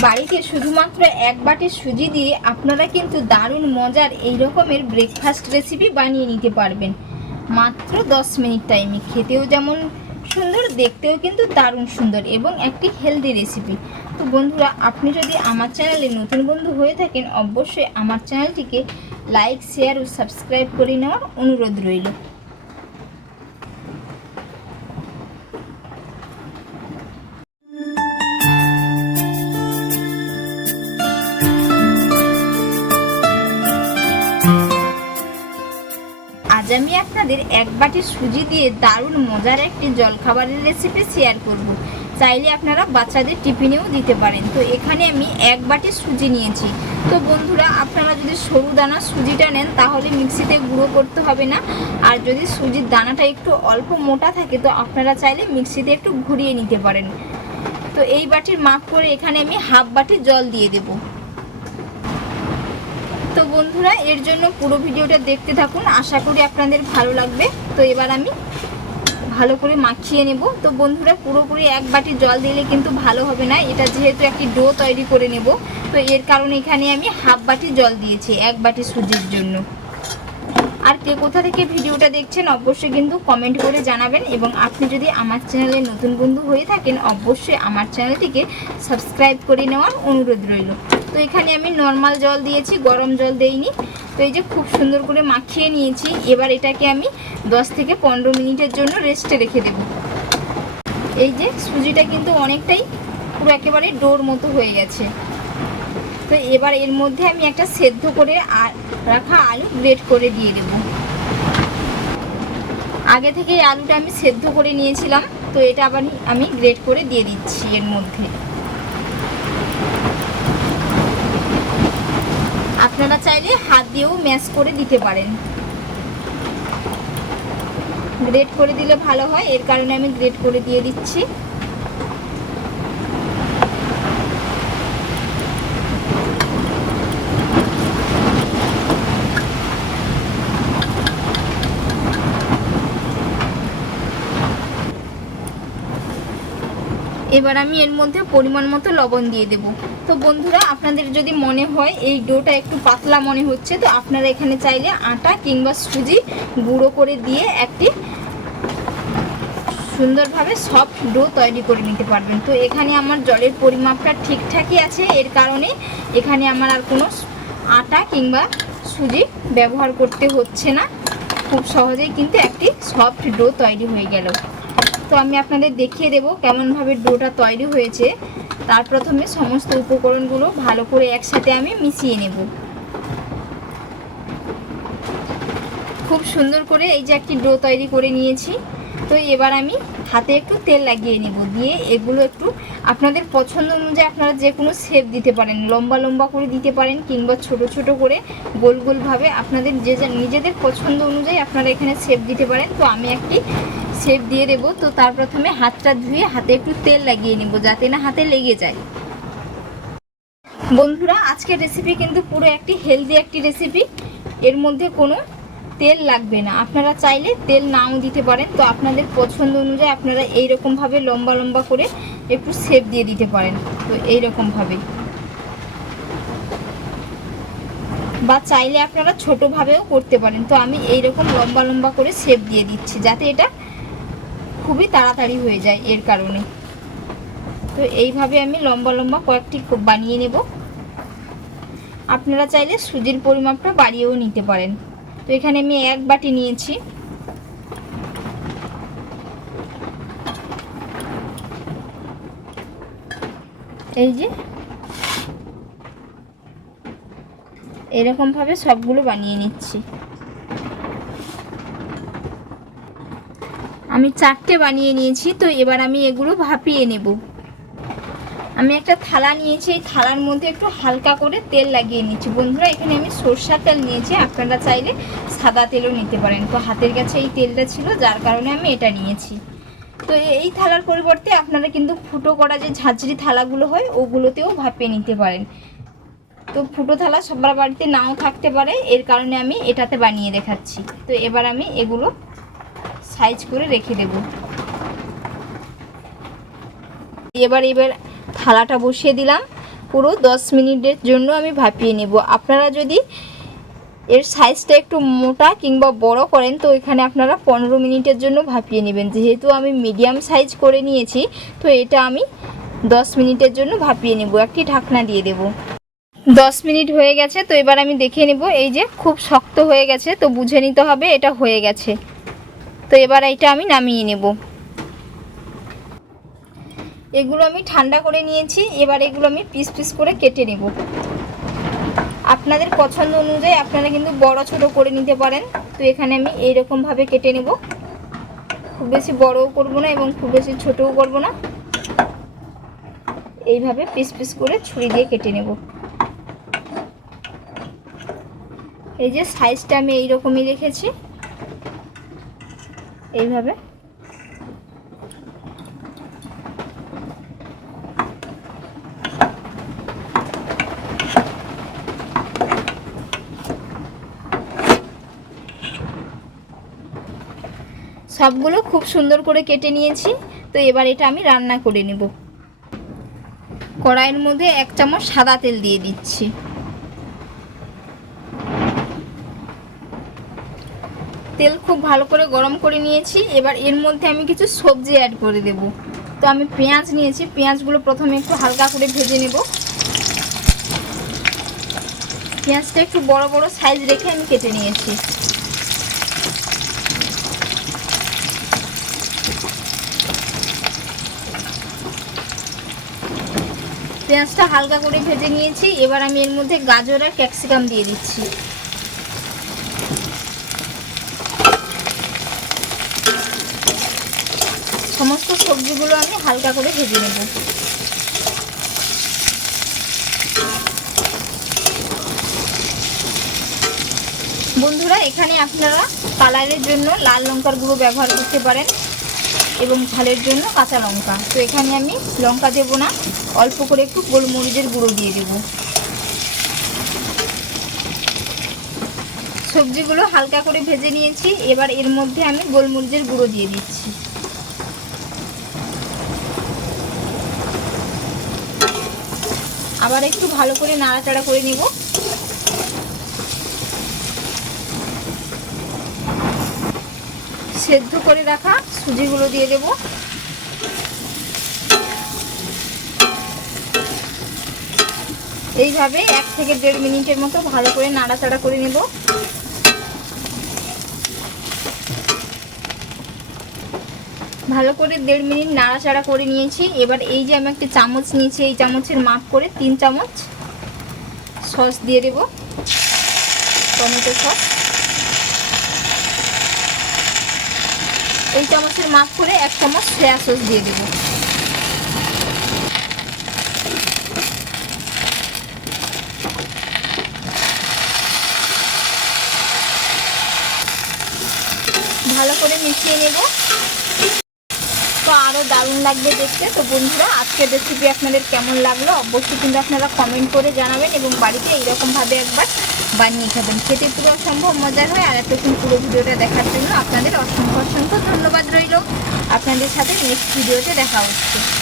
বাড়িতে শুধুমাত্র এক বাটি সুজি দিয়ে আপনারা কিন্তু দারুণ মজার এই রকমের ব্রেকফাস্ট রেসিপি বানিয়ে নিতে পারবেন। মাত্র দশ মিনিট টাইমে খেতেও যেমন সুন্দর, দেখতেও কিন্তু দারুণ সুন্দর এবং একটি হেলদি রেসিপি তো বন্ধুরা, আপনি যদি আমার চ্যানেলে নতুন বন্ধু হয়ে থাকেন, অবশ্যই আমার চ্যানেলটিকে লাইক শেয়ার ও সাবস্ক্রাইব করে নেওয়ার অনুরোধ রইল। আমি আপনাদের এক বাটি সুজি দিয়ে দারুণ মজার একটি জলখাবারের রেসিপি শেয়ার করব। চাইলে আপনারা বাচ্চাদের টিফিনেও দিতে পারেন। তো এখানে আমি এক বাটি সুজি নিয়েছি। তো বন্ধুরা, আপনারা যদি সরু দানা সুজিটা নেন, তাহলে মিক্সিতে গুঁড়ো করতে হবে না। আর যদি সুজির দানাটা একটু অল্প মোটা থাকে, তো আপনারা চাইলে মিক্সিতে একটু ঘুরিয়ে নিতে পারেন। তো এই বাটির মাপ করে এখানে আমি হাফ বাটি জল দিয়ে দেবো। তো বন্ধুরা, এর জন্য পুরো ভিডিওটা দেখতে থাকুন। আশা করি আপনাদের ভালো লাগবে। তো এবার আমি ভালো করে মাখিয়ে নেব। তো বন্ধুরা, পুরোপুরি এক বাটি জল দিলে কিন্তু ভালো হবে না। এটা যেহেতু একটি ডো তৈরি করে নেব। তো এর কারণে এখানে আমি হাফ বাটি জল দিয়েছি, এক বাটি সুজির জন্য। আর কে কোথা থেকে ভিডিওটা দেখছেন, অবশ্যই কিন্তু কমেন্ট করে জানাবেন এবং আপনি যদি আমার চ্যানেলে নতুন বন্ধু হয়ে থাকেন, অবশ্যই আমার চ্যানেলটিকে সাবস্ক্রাইব করে নেওয়ার অনুরোধ রইল। তো এখানে আমি নর্মাল জল দিয়েছি, গরম জল দেইনি। তো এই যে খুব সুন্দর করে মাখিয়ে নিয়েছি। এবার এটাকে আমি 10 থেকে পনেরো মিনিটের জন্য রেস্টে রেখে দেব। এই যে সুজিটা কিন্তু অনেকটাই পুরো একেবারে ডোর মতো হয়ে গেছে। তো এবার এর মধ্যে আমি একটা সেদ্ধ করে রাখা আলু গ্রেট করে দিয়ে দেব। আগে থেকে আলুটা আমি সেদ্ধ করে নিয়েছিলাম, তো এটা আবার আমি গ্রেট করে দিয়ে দিচ্ছি এর মধ্যে। আপনারা চাইলে হাত দিয়েও ম্যাশ করে দিতে পারেন। গ্রেট করে দিলে ভালো হয়, এর কারণে আমি গ্রেট করে দিয়ে দিচ্ছি। এবার আমি এর মধ্যে পরিমাণ মতো লবণ দিয়ে দেব। তো বন্ধুরা, আপনাদের যদি মনে হয় এই ডোটা একটু পাতলা মনে হচ্ছে, তো আপনারা এখানে চাইলে আটা কিংবা সুজি গুঁড়ো করে দিয়ে একটি সুন্দরভাবে সফট ডো তৈরি করে নিতে পারবেন। তো এখানে আমার জলের পরিমাপটা ঠিকঠাকই আছে, এর কারণে এখানে আমার আর কোনো আটা কিংবা সুজি ব্যবহার করতে হচ্ছে না। খুব সহজেই কিন্তু একটি সফট ডো তৈরি হয়ে গেল। তো আমি আপনাদের দেখিয়ে দেব কেমনভাবে ডোটা তৈরি হয়েছে। তার প্রথমে সমস্ত উপকরণগুলো ভালো করে একসাথে আমি মিশিয়ে নেব। খুব সুন্দর করে এই যে একটি ডো তৈরি করে নিয়েছি। তো এবার আমি হাতে একটু তেল লাগিয়ে নেব। দিয়ে এগুলো একটু আপনাদের পছন্দ অনুযায়ী আপনারা যে কোনো শেপ দিতে পারেন। লম্বা লম্বা করে দিতে পারেন কিংবা ছোট ছোট করে গোল গোলভাবে আপনাদের যে নিজেদের পছন্দ অনুযায়ী আপনারা এখানে শেপ দিতে পারেন। তো আমি একটি শেপ দিয়ে দেবো। তো তার প্রথমে হাতটা ধুয়ে হাতে একটু তেল লাগিয়ে নেব যাতে না হাতে লেগে যায়। বন্ধুরা, আজকের রেসিপি কিন্তু পুরো একটি হেলদি একটি রেসিপি এর মধ্যে কোনো তেল লাগবে না। আপনারা চাইলে তেল নাও দিতে পারেন। তো আপনাদের পছন্দ অনুযায়ী আপনারা এই ভাবে লম্বা লম্বা করে একটু শেপ দিয়ে দিতে পারেন। তো এই ভাবে বা চাইলে আপনারা ছোটোভাবেও করতে পারেন। তো আমি এই রকম লম্বা লম্বা করে শেপ দিয়ে দিচ্ছি। যাতে এটা খুবই তাড়াতাড়ি হয়ে যায় এর কারণে। তো এইভাবে আমি লম্বা লম্বা কয়েকটি বানিয়ে নেব। আপনারা চাইলে সুজির পরিমাপটা বাড়িয়েও নিতে পারেন। তো এখানে আমি এক বাটি নিয়েছি। এই যে এরকমভাবে সবগুলো বানিয়ে নিচ্ছি। আমি চারটে বানিয়ে নিয়েছি, তো এবার আমি এগুলো ভাপিয়ে নেব। আমি একটা থালা নিয়েছি, এই থালার মধ্যে একটু হালকা করে তেল লাগিয়ে নিচ্ছি। বন্ধুরা, এখানে আমি সরষার তেল নিয়েছি, আপনারা চাইলে সাদা তেলও নিতে পারেন। তো হাতের কাছে এই তেলটা ছিল, যার কারণে আমি এটা নিয়েছি। তো এই থালার পরিবর্তে আপনারা কিন্তু ফুটো করা যে ঝাঁঝরি থালাগুলো হয়, ওগুলোতেও ভাপিয়ে নিতে পারেন। তো ফুটো থালা সবার বাড়িতে নাও থাকতে পারে, এর কারণে আমি এটাতে বানিয়ে দেখাচ্ছি। তো এবার আমি এগুলো সাইজ করে রেখে দেব। এবার এবার থালাটা বসিয়ে দিলাম। পুরো দশ মিনিটের জন্য আমি ভাপিয়ে নেব। আপনারা যদি এর সাইজটা একটু মোটা কিংবা বড় করেন, তো এখানে আপনারা পনেরো মিনিটের জন্য ভাপিয়ে নেবেন। যেহেতু আমি মিডিয়াম সাইজ করে নিয়েছি, তো এটা আমি দশ মিনিটের জন্য ভাপিয়ে নেব। একটি ঢাকনা দিয়ে দেব। দশ মিনিট হয়ে গেছে, তো এবার আমি দেখে নেব। এই যে খুব শক্ত হয়ে গেছে, তো বুঝে নিতে হবে এটা হয়ে গেছে। তো এবার এটা আমি নামিয়ে নেব। এগুলো আমি ঠান্ডা করে নিয়েছি, এবার এগুলো আমি পিস পিস করে কেটে নেব। আপনাদের পছন্দ অনুযায়ী আপনারা কিন্তু বড় ছোট করে নিতে পারেন, তো এখানে আমি এইরকমভাবে কেটে নেব। খুব বেশি বড়ও করব না এবং খুব বেশি ছোটও করব না। এইভাবে পিস পিস করে ছুরি দিয়ে কেটে নেব। এই যে সাইজটা আমি এইরকমই রেখেছি। এইভাবে। সবগুলো খুব সুন্দর করে কেটে নিয়েছি। তো এবার এটা আমি রান্না করে নেব। কড়াইয়ের মধ্যে এক চামচ সাদা তেল দিয়ে দিচ্ছি। তেল খুব ভালো করে গরম করে নিয়েছি। এবার এর মধ্যে আমি কিছু সবজি অ্যাড করে দেব। তো আমি পেঁয়াজ নিয়েছি। পেঁয়াজগুলো প্রথমে একটু হালকা করে ভেজে নেব। পেঁয়াজটা একটু বড় বড় সাইজ রেখে আমি কেটে নিয়েছি। পেঁয়াজটা হালকা করে ভেজে নিয়েছি। এবার আমি এর মধ্যে গাজর আর ক্যাপসিকাম দিয়ে দিচ্ছি। সমস্ত সবজিগুলো আমি হালকা করে ভেজে নেব। বন্ধুরা, এখানে আপনারা কালারের জন্য লাল লঙ্কার গুঁড়ো ব্যবহার করতে পারেন এবং ঝালের জন্য কাঁচা লঙ্কা। তো এখানে আমি লঙ্কা দেবো না, অল্প করে একটু গোলমরিচের গুঁড়ো দিয়ে দেব। সবজিগুলো হালকা করে ভেজে নিয়েছি, এবার এর মধ্যে আমি গোলমরিচের গুঁড়ো দিয়ে দিচ্ছি। আবার একটু ভালো করে নাড়াচাড়া করে নেব। সেদ্ধ করে রাখা সুজিগুলো দিয়ে দেব। এইভাবে এক থেকে দেড় মিনিটের মতো ভালো করে নাড়াচাড়া করে নেব। ভালো করে দেড় মিনিট নাড়াচাড়া করে নিয়েছি। এবার এই যে আমি একটা চামচ নিয়েছি, এই চামচের মাপ করে তিন চামচ সস দিয়ে দেব। Tomato sauce. এই চামচের মাপ করে এক চামচ সয়া সস দিয়ে দেব। ভালো করে মিশিয়ে নেব। দারুণ লাগবে দেখতে। তো বন্ধুরা, আজকের রেসিপি আপনাদের কেমন লাগল অবশ্যই কিন্তু আপনারা কমেন্ট করে জানাবেন এবং বাড়িতে এইরকমভাবে একবার বানিয়ে খাবেন। খেতে পুরো সম্ভব মজার হয়। আর এতক্ষণ পুরো ভিডিওটা দেখার জন্য আপনাদের অসংখ্য অসংখ্য ধন্যবাদ রইল। আপনাদের সাথে নেক্সট ভিডিওতে দেখা হচ্ছে।